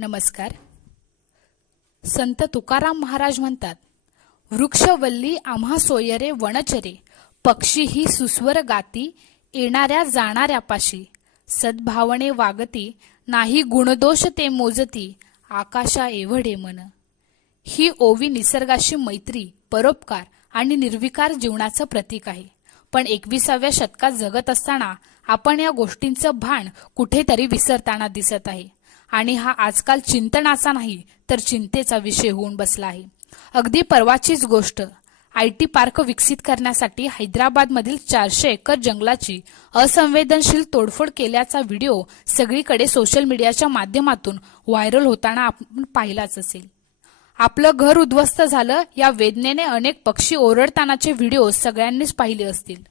नमस्कार. संत तुकाराम महाराज म्हणतात, वृक्षवल्ली आम्हा सोयरे वनचरे, पक्षी ही सुस्वर गाती, येणाऱ्या जाणाऱ्यापाशी, सद्भावने वागती, नाही गुणदोष ते मोजती, आकाशा एवढे मन. ही ओवी निसर्गाशी मैत्री, परोपकार आणि निर्विकार जीवनाचं प्रतीक आहे. पण 21व्या शतकात जगत असताना आपण या गोष्टींचं भान कुठेतरी विसरताना दिसत आहे. आणि हा आजकाल चिंतनाचा नाही तर चिंतेचा विषय होऊन बसला आहे. अगदी परवाचीच गोष्ट, IT पार्क विकसित करण्यासाठी हैदराबादमधील 400 एकर जंगलाची असंवेदनशील तोडफोड केल्याचा व्हिडिओ सगळीकडे सोशल मीडियाच्या माध्यमातून व्हायरल होताना आपण पाहिलाच असेल. आपलं घर उद्ध्वस्त झालं या वेदनेने अनेक पक्षी ओरडतानाचे व्हिडिओ सगळ्यांनीच पाहिले असतील.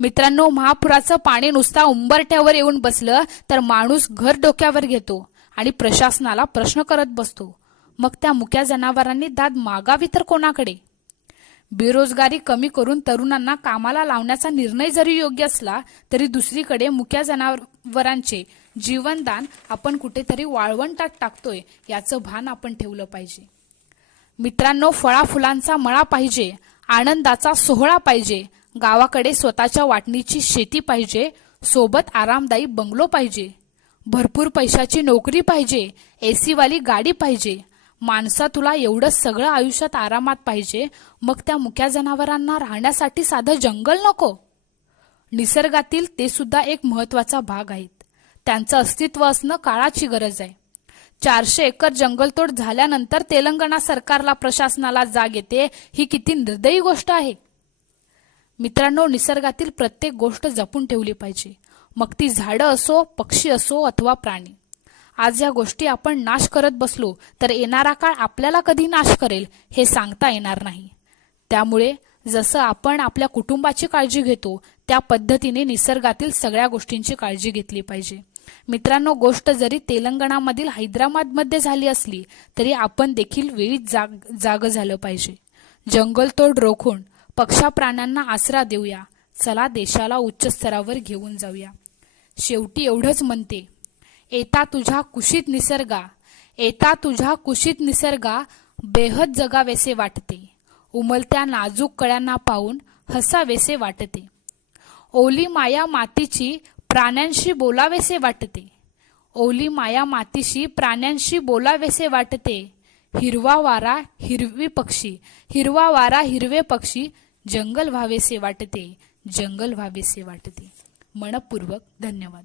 मित्रांनो, महापुराचं पाणी नुसता उंबरठ्यावर येऊन बसलं तर माणूस घर डोक्यावर घेतो आणि प्रशासनाला प्रश्न करत बसतो. मग त्या मुक्या जनावरांनी दाद मागावी तर कोणाकडे? बेरोजगारी कमी करून तरुणांना कामाला लावण्याचा निर्णय जरी योग्य असला तरी दुसरीकडे मुक्या जनावरांचे जीवनदान आपण कुठेतरी वाळवंटात टाकतोय याचं भान आपण ठेवलं पाहिजे. मित्रांनो, फळाफुलांचा मळा पाहिजे, आनंदाचा सोहळा पाहिजे, गावाकडे स्वतःच्या वाटणीची शेती पाहिजे, सोबत आरामदायी बंगलो पाहिजे, भरपूर पैशाची नोकरी पाहिजे, AC वाली गाडी पाहिजे. माणसा तुला एवढं सगळं आयुष्यात आरामात पाहिजे, मग त्या मुक्या जनावरांना राहण्यासाठी साधं जंगल नको? निसर्गातील ते सुद्धा एक महत्वाचा भाग आहेत. त्यांचं अस्तित्व असणं काळाची गरज आहे. 400 एकर जंगलतोड झाल्यानंतर तेलंगणा सरकारला प्रशासनाला जाग येते, ही किती निर्दयी गोष्ट आहे. मित्रांनो, निसर्गातील प्रत्येक गोष्ट जपून ठेवली पाहिजे, मग ती झाडं असो, पक्षी असो अथवा प्राणी. आज या गोष्टी आपण नाश करत बसलो तर येणारा काळ आपल्याला कधी नाश करेल हे सांगता येणार नाही. त्यामुळे जसं आपण आपल्या कुटुंबाची काळजी घेतो त्या पद्धतीने निसर्गातील सगळ्या गोष्टींची काळजी घेतली पाहिजे. मित्रांनो, गोष्ट जरी तेलंगणामधील हैदराबादमध्ये झाली असली तरी आपण देखील वेळीच जाग झालं पाहिजे. जंगलतोड रोखून पक्षा प्राण्यांना आसरा देऊया. चला देशाला उच्च स्तरावर घेऊन जाऊया. शेवटी एवढंच म्हणते, येता तुझ्या कुशीत निसर्गा, येता तुझ्या कुशीत निसर्गा, बेहद जगावेसे वाटते, उमलत्या नाजूक कळ्यांना पाहून हसावेसे वाटते. ओली माया मातीची प्राण्यांशी बोलावेसे वाटते, ओली माया मातीशी प्राण्यांशी बोलावेसे वाटते. हिरवा वारा हिरवी पक्षी, हिरवा वारा हिरवे पक्षी, जंगल व्हावेसे वाटते, जंगल व्हावेसे वाटते. मनपूर्वक धन्यवाद.